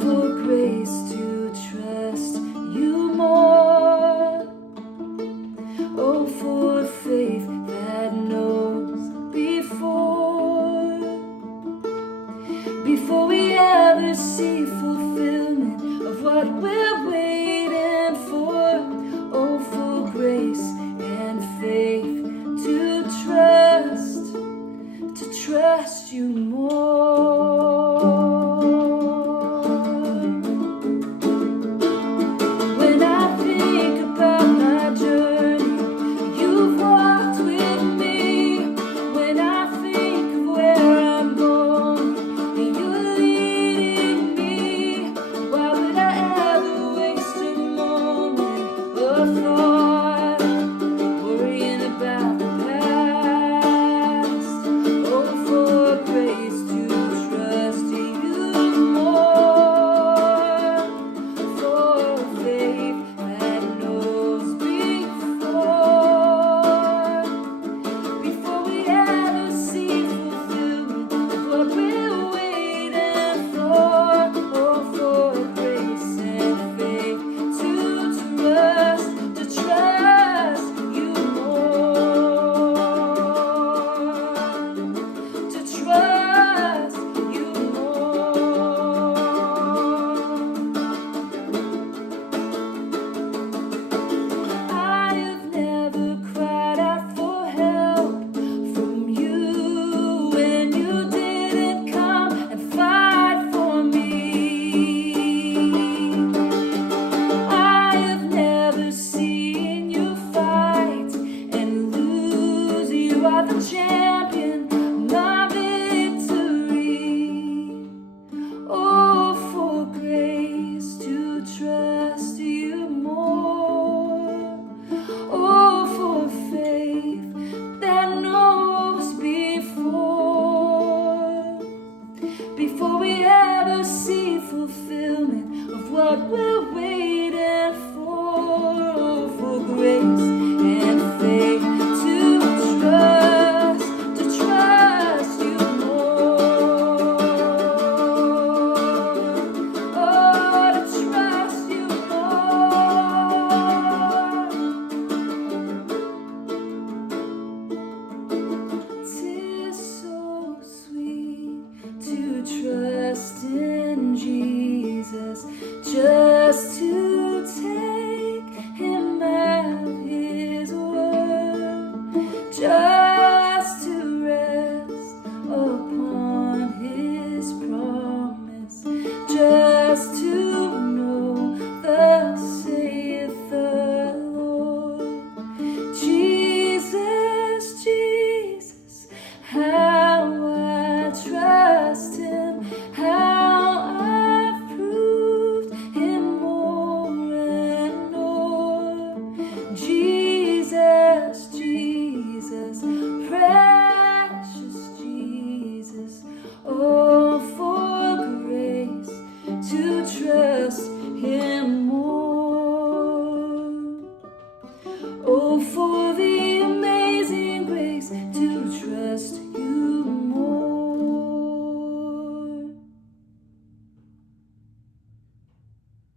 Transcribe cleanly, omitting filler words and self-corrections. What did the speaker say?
for grace to trust you more. Oh, for faith that knows before we ever see fulfillment of what we're waiting for. Oh, for grace and faith to trust you more. When I think about my journey, you've walked with me. When I think of where I'm going, you're leading me. Why would I ever waste a moment of thought worrying about the past? Oh, for grace to trust you more. For faith that knows before we ever see fulfillment of what we're waiting for. Oh, for grace and faith to trust you more. To trust you more. I have never cried out for help from you when you didn't come and fight for me. I have never seen you fight and lose. You are the champion, my victory. Oh, for grace to trust you more. Oh, for faith that knows before we ever see fulfillment of what we're waiting for. Oh, for grace and faith to trust you more. Oh, to trust you more. 'Tis so sweet to trust in Jesus, just to take him at his word, just to rest upon his promise, just to know thus saith the Lord. Jesus, Jesus, how I trust him, how I've proved him more and more. Jesus, Jesus, precious Jesus. Oh, for grace to trust him